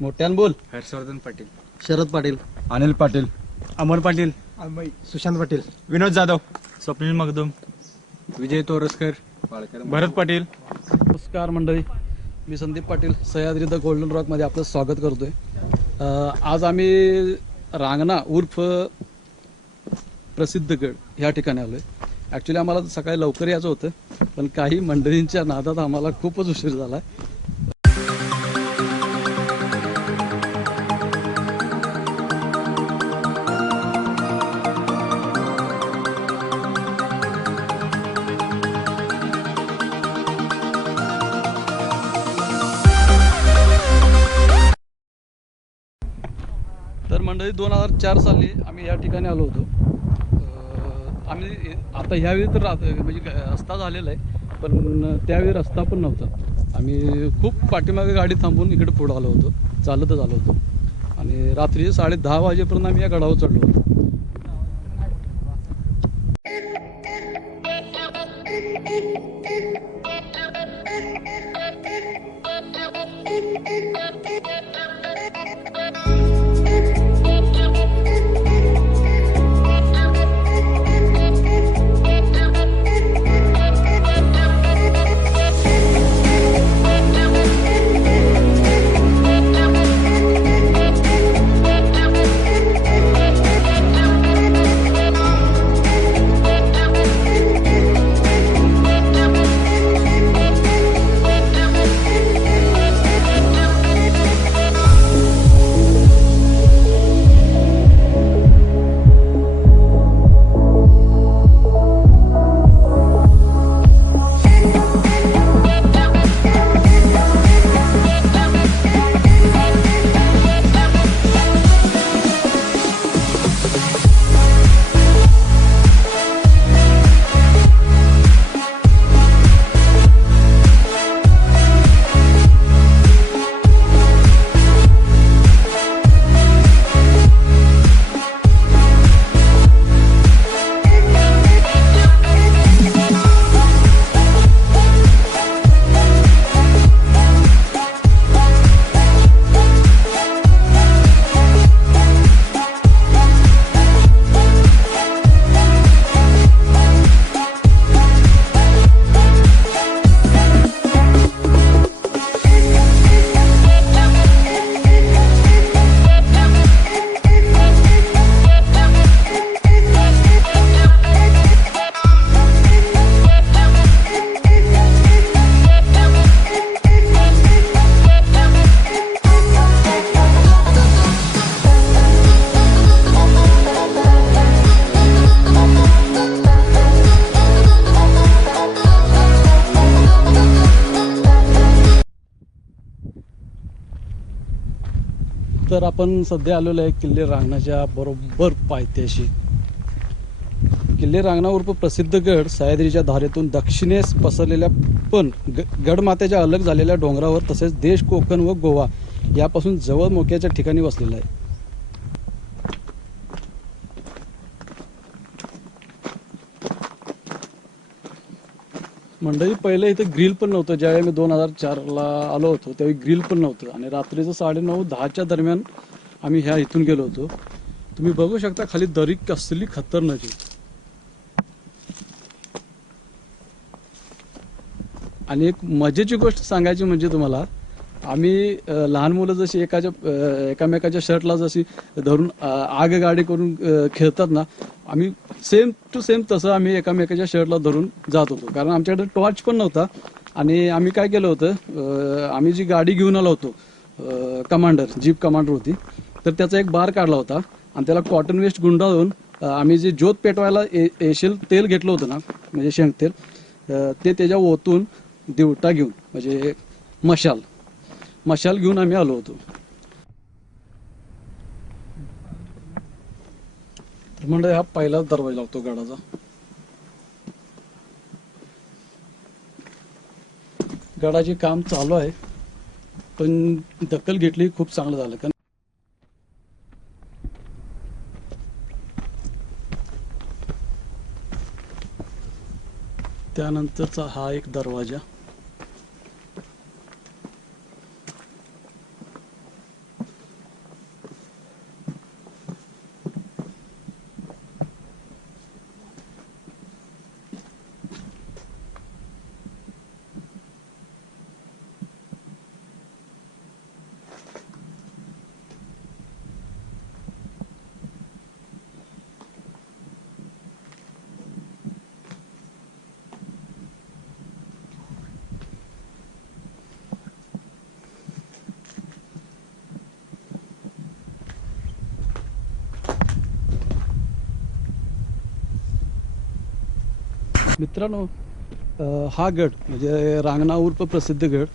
मोठ्यान बोल. हर्षवर्धन पाटील, शरद पाटील, अनिल पाटील, अमर पाटील, सुशांत पाटील, विनोद जाधव, स्वप्नील मगदुम, विजय तोरसकर, भरत पाटील. नमस्कार मंडळी, मी संदीप पाटील सह्याद्री द गोल्डन रॉकमध्ये आपलं स्वागत करतोय. आज आम्ही रांगणा उर्फ प्रसिद्धगड ह्या ठिकाणी आलोय. ॲक्च्युली आम्हाला सकाळी लवकर यायचं होतं, पण काही मंडळींच्या नादात आम्हाला खूपच उशीर झाला. तर मंडळी 2004 साली आम्ही या ठिकाणी आलो होतो. आम्ही आता ह्यावेळी तर म्हणजे रस्ता झालेला आहे, पण त्यावेळी रस्ता पण नव्हता. आम्ही खूप पाठीमागे गाडी थांबून इकडे पुढं आलो होतो, चालतच आलो होतो. आणि रात्री 10:30 वाजेपर्यंत आम्ही या गडावर चढलो होतो. तर आपण सध्या आलेलो आहे किल्ले रांगणाच्या बरोबर पायथ्याशी. किल्ले रांगणा उर्फ प्रसिद्ध गड सह्याद्रीच्या धारेतून दक्षिणेस पसरलेल्या पण गडमाथ्याच्या अलग झालेल्या डोंगरावर, तसेच देश कोकण व गोवा यापासून जवळ मोक्याच्या ठिकाणी वसलेला आहे. मंडळी, पहिले इथं ग्रिल पण नव्हतं. ज्यावेळी मी 2004ला आलो होतो त्यावेळी ग्रिल पण नव्हतं, आणि रात्रीचं 9:30-10च्या दरम्यान आम्ही ह्या इथून गेलो होतो. तुम्ही बघू शकता खाली दरी कसली खतरनाक आहे. आणि एक मजेची गोष्ट सांगायची म्हणजे तुम्हाला, आम्ही लहान मुलं जशी एकामेकाच्या शर्टला जशी धरून आगगाडी करून खेळतात ना, आम्ही सेम टू सेम तसं आम्ही एकामेकाच्या शर्टला धरून जात होतो. कारण आमच्याकडे टॉर्च पण नव्हता. आणि आम्ही काय केलं होतं, आम्ही जी गाडी घेऊन आलो होतो, कमांडर जीप कमांडर होती, तर त्याचा एक बार काढला होता आणि त्याला कॉटन वेस्ट गुंडाळून आम्ही जे ज्योत पेटवायला एशिल तेल घेतलं होतं ना, म्हणजे शेंगतेल, ते त्याच्या ओतून दिवटा घेऊन म्हणजे मशाल घेऊन आम्ही आलो होतो. तर म्हणजे हा पहिलाच दरवाजा लागतो गडाचा. गडाचे काम चालू आहे, पण दखल घेतली खूप चांगलं झालं. कारण त्यानंतरचा हा एक दरवाजा. मित्रांनो, हा गड म्हणजे रांगणा उर्फ प्रसिद्ध गड,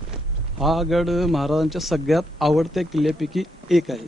हा गड महाराजांच्या सगळ्यात आवडत्या किल्ल्यापैकी एक आहे.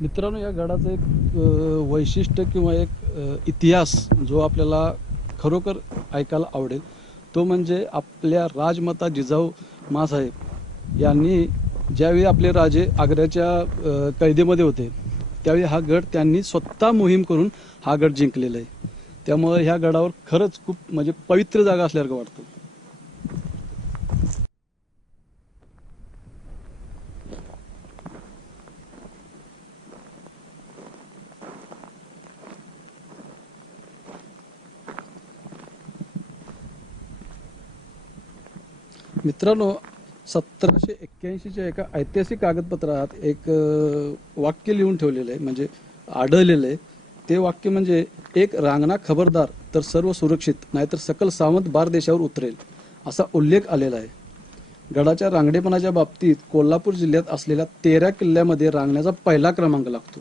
मित्रांनो, या गडाचं एक वैशिष्ट्य किंवा एक इतिहास जो आपल्याला खरोखर ऐकायला आवडेल तो म्हणजे आपल्या राजमाता जिजाऊ माँसाहेब यांनी ज्यावेळी आपले राजे आग्र्याच्या कैदेमध्ये होते त्यावेळी हा गड त्यांनी स्वतः मोहीम करून हा गड जिंकलेला आहे. त्यामुळे ह्या गडावर खरंच खूप म्हणजे पवित्र जागा असल्यासारखं वाटतं. मित्रांनो, 1781च्या एका ऐतिहासिक कागदपत्रात एक वाक्य लिहून ठेवलेलं आहे, म्हणजे आढळलेलं आहे. ते वाक्य म्हणजे, एक रांगणा खबरदार तर सर्व सुरक्षित, नाहीतर सकल सावंत बार देशावर उतरेल, असा उल्लेख आलेला आहे. गडाच्या रांगडेपणाच्या बाबतीत कोल्हापूर जिल्ह्यात असलेल्या 13 किल्ल्यामध्ये रांगण्याचा पहिला क्रमांक लागतो.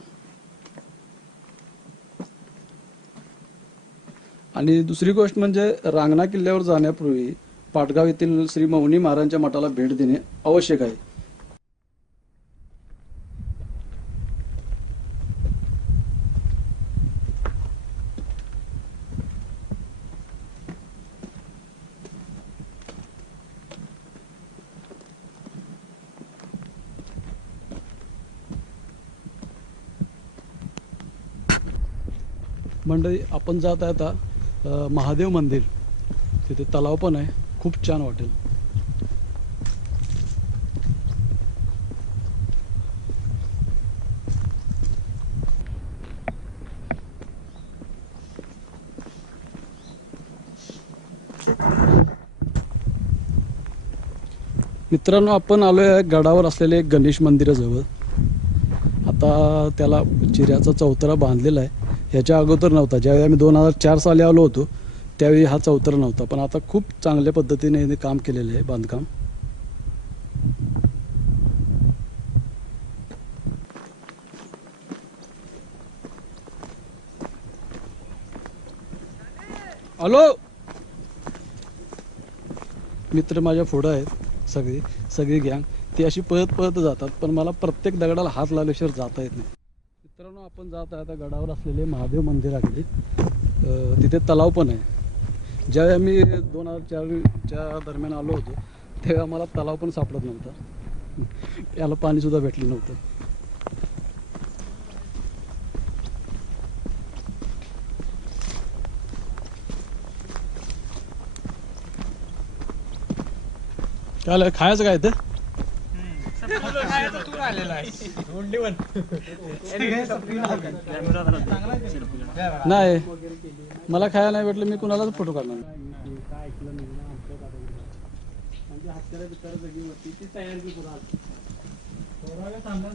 आणि दुसरी गोष्ट म्हणजे, रांगणा किल्ल्यावर जाण्यापूर्वी पाटगाव येथील श्री मौनी महाराजांच्या मठाला भेट देणे आवश्यक आहे. मंडळी, आपण जात आहे आता महादेव मंदिर. तिथे तलाव पण आहे, खूप छान वाटेल. मित्रांनो, आपण आलोय गडावर असलेले एक गणेश मंदिराजवळ. आता त्याला चिऱ्याचा चौतरा बांधलेला आहे. ह्याच्या अगोदर नव्हता. ज्यावेळी आम्ही 2004 साली आलो होतो त्यावेळी हा चौतरा नव्हता, पण आता खूप चांगल्या पद्धतीने याने काम केलेलं आहे, बांधकाम. हॅलो मित्र, माझ्या पुढं आहेत सगळी गँग. ती अशी पळत पळत जातात, पण मला प्रत्येक दगडाला हात लावल्याशिवाय जाता येत नाही. मित्रांनो, आपण जात आहे आता गडावर असलेले महादेव मंदिराकडे. तिथे तलाव पण आहे. ज्यावेळी आम्ही 2004च्या दरम्यान आलो होतो तेव्हा आम्हाला तलाव पण सापडत नव्हता, याला पाणी सुद्धा भेटलं नव्हतं. काय खायचं काय ते? नाही, मला खायला नाही भेटलं, मी कुणालाच फोटो काढणार नाही.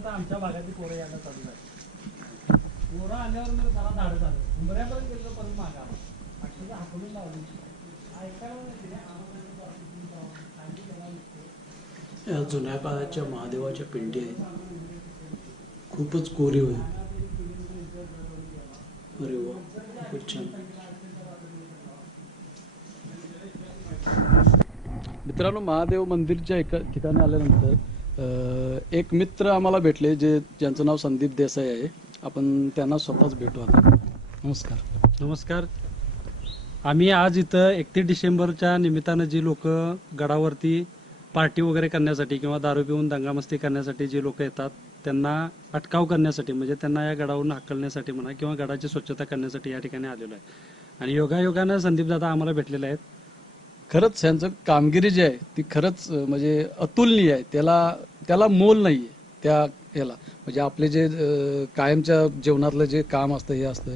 आमच्या भागातली पोरं यायला चालू आहे. पोरं आल्यावर मी त्याला झाडं झालं उंबऱ्यापर्यंत गेलो, परत मागा अक्षरशः हाकलून लावली. या जुन्या काळाच्या महादेवाच्या पिंडी आहेत, खूपच कोरीव आहे. अरे वा, खूपच छान. मित्रांनो, महादेव मंदिरच्या एका ठिकाणी आल्यानंतर एक मित्र आम्हाला भेटले ज्यांचं नाव संदीप देसाई आहे. आपण त्यांना स्वतःच भेटू आता. नमस्कार. नमस्कार. आम्ही आज इथं 31 डिसेंबरच्या निमित्तानं जी लोक गडावरती पार्टी वगैरे करण्यासाठी किंवा दारू पिऊन दंगामस्ती करण्यासाठी जे लोक येतात त्यांना अटकाव करण्यासाठी, म्हणजे त्यांना या गडावरून हाकलण्यासाठी म्हणा किंवा गडाची स्वच्छता करण्यासाठी या ठिकाणी आलेलो आहे. आणि योगायोगानं संदीप दादा आम्हाला भेटलेले आहेत. खरंच त्यांचं कामगिरी जी आहे ती खरंच म्हणजे अतुलनीय आहे. त्याला मोल नाहीये त्या याला. म्हणजे आपले जे कायमच्या जीवनातलं जे काम असतं हे असतं,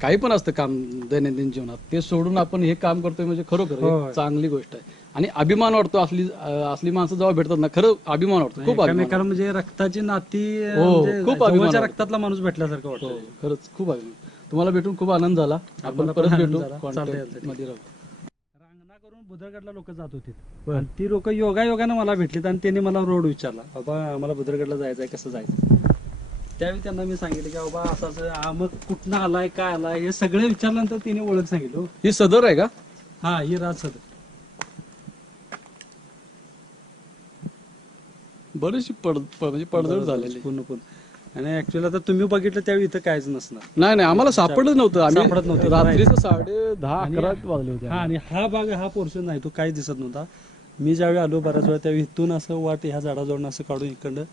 काही पण असतं काम दैनंदिन जीवनात, ते सोडून आपण हे काम करतोय म्हणजे खरोखर एक चांगली गोष्ट आहे. आणि अभिमान वाटतो. असली माणसं जेव्हा भेटतात ना, खरं अभिमान वाटतो. खूप अभिमान. कारण म्हणजे रक्ताची नाती, हो, म्हणजे खूप अभिमान जवळच्या वाटतो. रक्तातला माणूस भेटल्यासारखं वाटतं. हो, खरंच खूप अभिमान. तुम्हाला भेटून खूप आनंद झाला. आपण पण परत आनंद भेटू, झाला. कॉन्टॅक्ट चालतंय. मध्ये राहू. रांगणा करून बुधरगडला लोक जात होती आणि ती लोक योगायोगानं मला भेटलीत आणि त्यांनी मला रोड विचारला, बाबा आम्हाला बुधरगडला जायचंय, कसं जायचं. त्यावेळी त्यांना मी सांगितलं की बाबा असं असं, मग कुठनं आलाय, काय आलाय, हे सगळे विचारल्यानंतर तिने ओळख सांगितलं. ही सदर आहे का? हा, ही राज सदर. बरीचशी म्हणजे पडझड झालेली. पूर्ण. आणि ऍक्च्युअली आता तुम्ही बघितलं त्यावेळी इथं काहीच नसणार. नाही, आम्हाला सापडलंच नव्हतं. सापडत आम्ही नव्हतं. रात्रीचं 10:30-11 वाजले होते. हा, आणि हा भाग, हा पोर्शन नाही, तो काहीच दिसत नव्हता. मी ज्यावेळी आलो बऱ्याच वेळा त्यावेळी इथून असं वाट ह्या झाडाजवळ असं काढून इकडं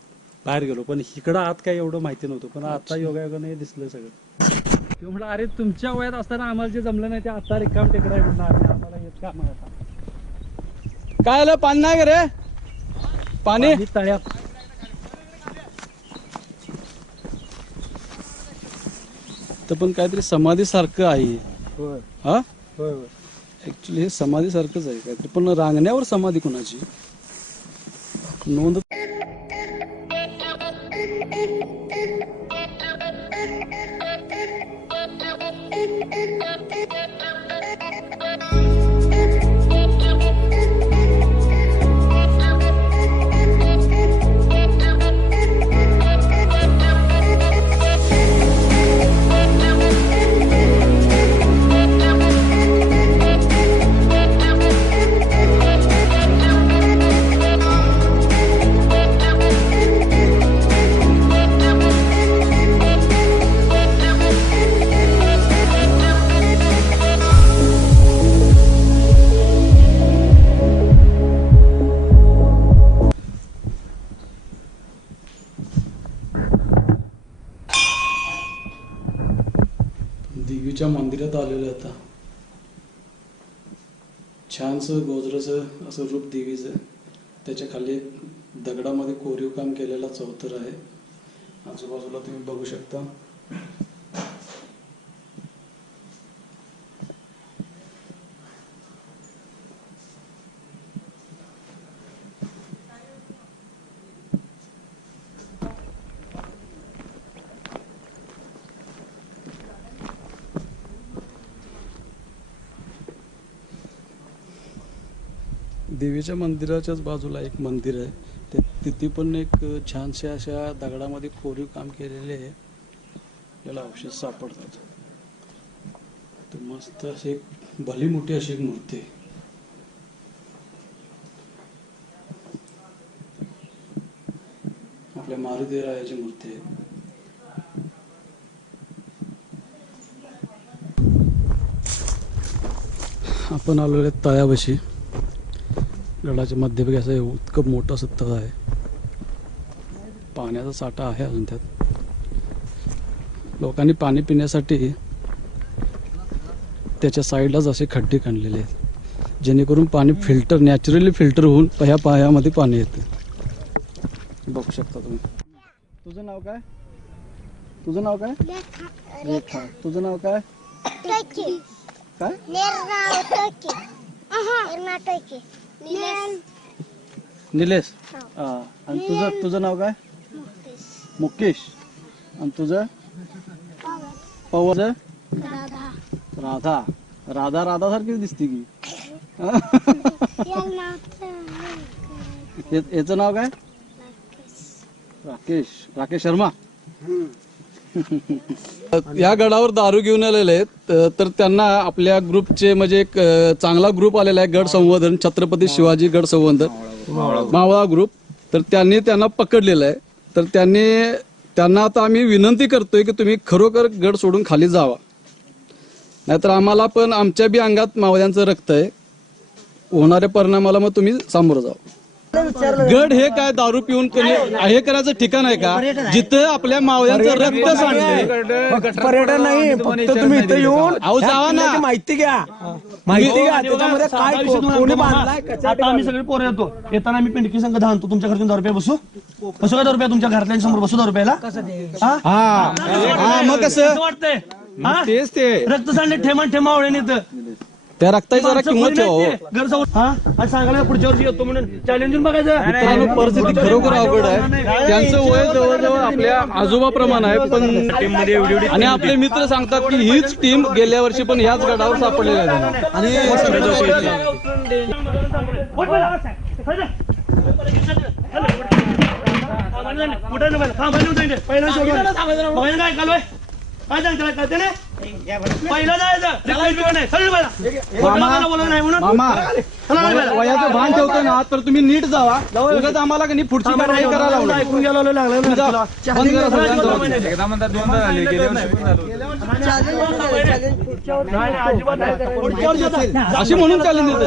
बाहेर गेलो, पण इकडं आत काही एवढं माहिती नव्हतं. पण आता योगायोगाने हे दिसलं सगळं. किंवा म्हटलं अरे तुमच्या वयात असताना आम्हाला जे जमलं नाही ते आता रिकाम टेकडा आहे म्हणलं, आम्हाला हेच काम आहे आता. काय आलं? पाणी नाही का रे? पाणी पाणी तळ्यात. तर पण काहीतरी समाधी सारखं आहे. होय हा, होय होय. ऍक्च्युली हे समाधी सारखंच आहे काहीतरी, पण रांगण्यावर समाधी कुणाची नोंद. देवीच्या मंदिरात आलेलं आहे आता. छानसं गोजरसं असं रूप देवीचं. त्याच्या खाली एक दगडामध्ये कोरीव काम केलेला चौतर आहे. आजूबाजूला तुम्ही बघू शकता. देवीच्या मंदिराच्याच बाजूला एक मंदिर आहे. तिथे पण एक छानशा अशा दगडामध्ये कोरीव काम केलेले आहे. याला अवशेष सापडतात. तर मस्त अशी एक भली मोठी अशी एक मूर्ती आहे. आपल्या मारुती रायाची मूर्ती आहे. आपण आलेलो आहे तळ्यापाशी. गडाच्या मध्यभागी असं इतकं मोठं असं तळ आहे. पाण्याचा साठा आहे अजून त्यात. लोकांनी पाणी पिण्यासाठी त्याच्या साईडलाच असे खड्डे खणलेले आहेत, जेणेकरून पाणी नॅचरली फिल्टर होऊन ह्या पायामध्ये पाणी येतं. बघू शकता तुम्ही. तुझं नाव काय? तुझं नाव काय? रेखा. तुझं नाव काय? काय? निलेश. आणि तुझं नाव काय? मुकेश. आणि तुझं? पवन. राधा. राधा सारखीच दिसते की. याचं नाव काय? राकेश शर्मा. या गडावर दारू घेऊन आलेले आहेत. तर त्यांना आपल्या ग्रुपचे म्हणजे एक चांगला ग्रुप आलेला आहे, गड संवर्धन, छत्रपती शिवाजी गड संवर्धन मावळा ग्रुप. तर त्यांनी त्यांना पकडलेलं आहे. तर त्यांनी त्यांना आता आम्ही विनंती करतोय की तुम्ही खरोखर गड सोडून खाली जावा, नाहीतर आम्हाला पण आमच्या बी अंगात मावळ्यांचं रक्त आहे, होणाऱ्या परिणामाला मग तुम्ही सामोरं जावं. गड हे काय दारू पिऊन हे करायचं ठिकाण आहे का जिथं आपल्या मावळ्यांचं रक्त सांडलंय? पर्यटन नाही, फक्त तुम्ही इथे येऊन अहो जावा ना. माहिती घ्या, माहिती घ्या त्याच्यामध्ये काय कोणी बांधलाय आता आम्ही सगळे पोरं येतो, येताना आम्ही पिंडकी संघ धानतो, तुमच्या घरातून 10 रुपये बसू का 10 रुपये तुमच्या घरातल्यांसमोर बसू 10 रुपयाला? हा मग कसं वाटतंय तेच ते रक्त सांडले ठेमान ठेमावळे नेत त्या रक्ताची जरा किंमत ठेवा हो. घर जाऊन आणि सांगायला पुढच्या वर्षी येतो म्हणून चॅलेंजिंग बघायचं. मित्रांनो, परिस्थिती खरोखर अवघड आहे. त्यांचं वय जवळजवळ आपल्या आजोबाप्रमाणे आहे, पण आणि आपले मित्र सांगतात की हीच टीम गेल्या वर्षी पण ह्याच गडावर सापडलेली आहे. आणि काय काल काय सांगता कळते ना पहिला वयाचं भान ठेवतो ना तर तुम्ही नीट जावा. उगाच आम्हाला का नाही पुढची कारवाई करायला लावलं. ऐकून गेलो लागलं बंद करा सगळ्यांचं. एकदा म्हणतात दोनदा झाले, गेल्या वर्षी पण झालं. अशी म्हणून चालली देते.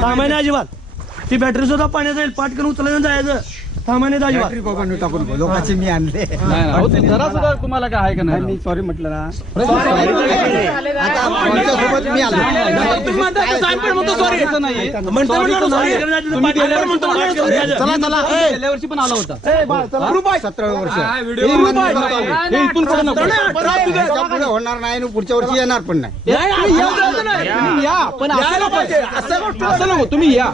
थांबायला अजिबात ती बॅटरी सुद्धा पाण्यात जाईल, पाठ करून उचलायला जायचं. थांबायला अजिबात लोकांचे मी आणले. नाही ना, हो, ते जरा सुद्धा तुम्हाला काय आहे का नाही? सॉरी म्हटलं ना, आता मी आलो. गेल्या वर्षी पण आला होता. 17 वर्ष हे इथून पुढे नको. पुढे होणार नाही आणि पुढच्या वर्षी येणार पण नाही. तुम्ही या, पण असं नको. तुम्ही या.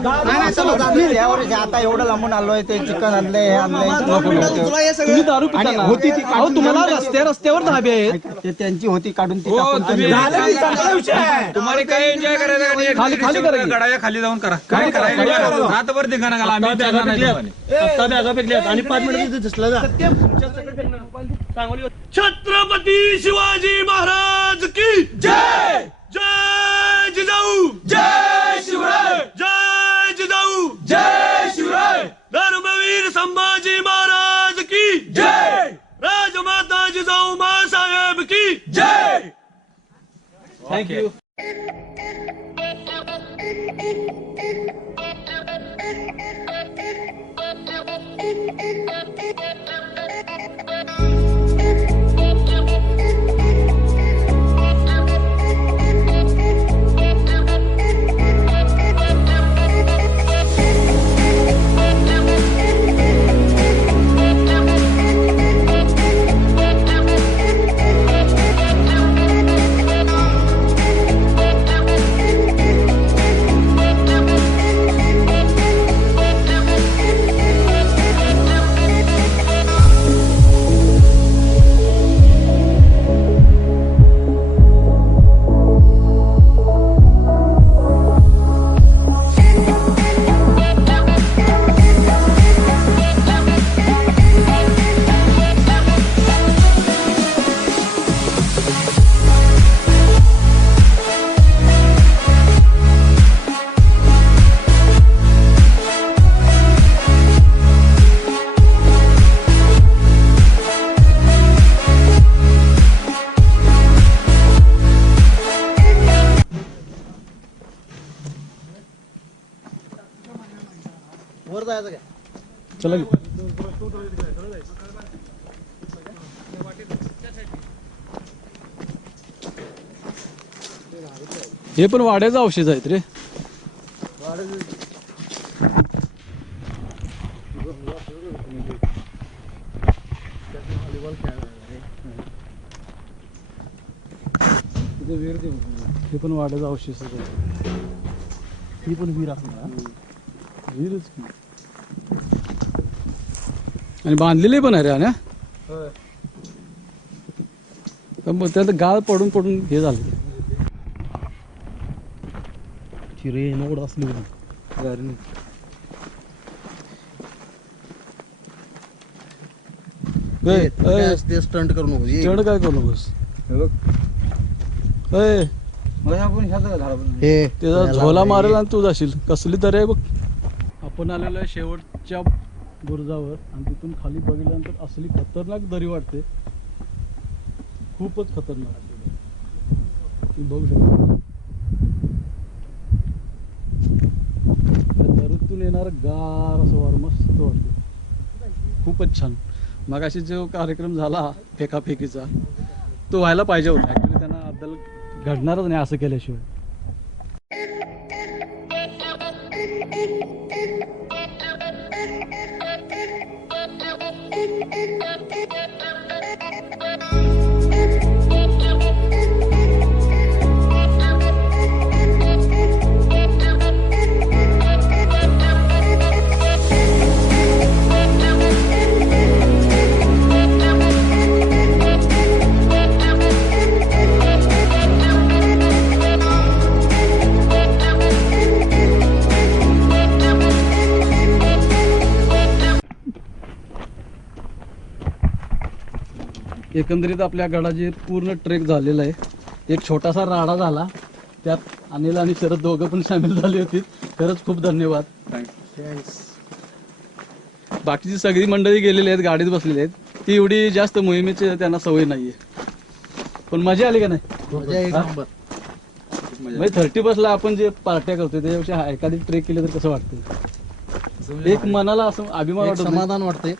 या वर्षी आता एवढं लांबून आलोय, ते चिकन आणलंय, हे आणलंय. तुम्ही दारू पिता ना. होती ती अहो, तुम्हाला रस्त्यावर धाबे आहेत. ते त्यांची होती काढून ती हो, टाकून तुम्ही- त्यांनी- तुम्हाला काय एन्जॉय करायचं का नाही? खाली करा की. गडाच्या खाली जाऊन करा. काय करायचं रातभर धिंगाणा घाला. आम्ही बॅगा जाणार नाही फेकल्यात, तुम्हाला. आता बॅगा फेकल्यात आणि 5 मिनिटात दिसला जा. छत्रपती शिवाजी महाराज की जय. जय जिजाऊ, जय शिवराय, जय जिजाऊ, जय शिवराय. धर्मवीर संभाजी महाराज की जय. राजमाता जिजाऊ माँसाहेब की जय. थँक्यू. चला की. हे पण वाड्याचं औषध आहेत रे. हे पण वाड्याचं औषध आहे. ही पण विहीर असणार. विहीरच की. आणि बांधलेले पण आहे रे. आणि मग त्यात गाळ पडून पडून हे झालं. चिरे नवड असली होती. स्टंट करू नको. चढ काय करू नकोस. त्याचा झोला मारेल आणि तू जाशील. कसली तरी आहे बघ. आपण आलेलो आहे शेवटच्या बुरुजावर आणि तिथून खाली बघितल्यानंतर असली खतरनाक दरी वाटते, खूपच खतरनाक. तुम्ही बघू शकता त्या दरीतून येणार गार असं वार मस्त वाटतं, खूपच छान. मगाशी जो कार्यक्रम झाला फेकाफेकीचा तो व्हायला पाहिजे होता. ऍक्च्युली त्यांना अद्दल घडणारच नाही असं केल्याशिवाय. एकंदरीत आपल्या गडाचे पूर्ण ट्रेक झालेला आहे. एक छोटासा राडा झाला, त्यात अनिल आणि शरद दोघं पण सामील झाली होती. खरंच खूप धन्यवाद. बाकीची सगळी मंडळी गेलेली आहेत, गाडीत बसलेली आहेत. ती एवढी जास्त मोहिमेची त्यांना सवय नाहीये, पण मजा आली का नाही? 30 आपण जे पार्ट्या करतोय त्याच्यापेक्षा एखादी ट्रेक केली तर कसं वाटतं? एक मनाला असं अभिमान वाटतो, समाधान वाटतंय.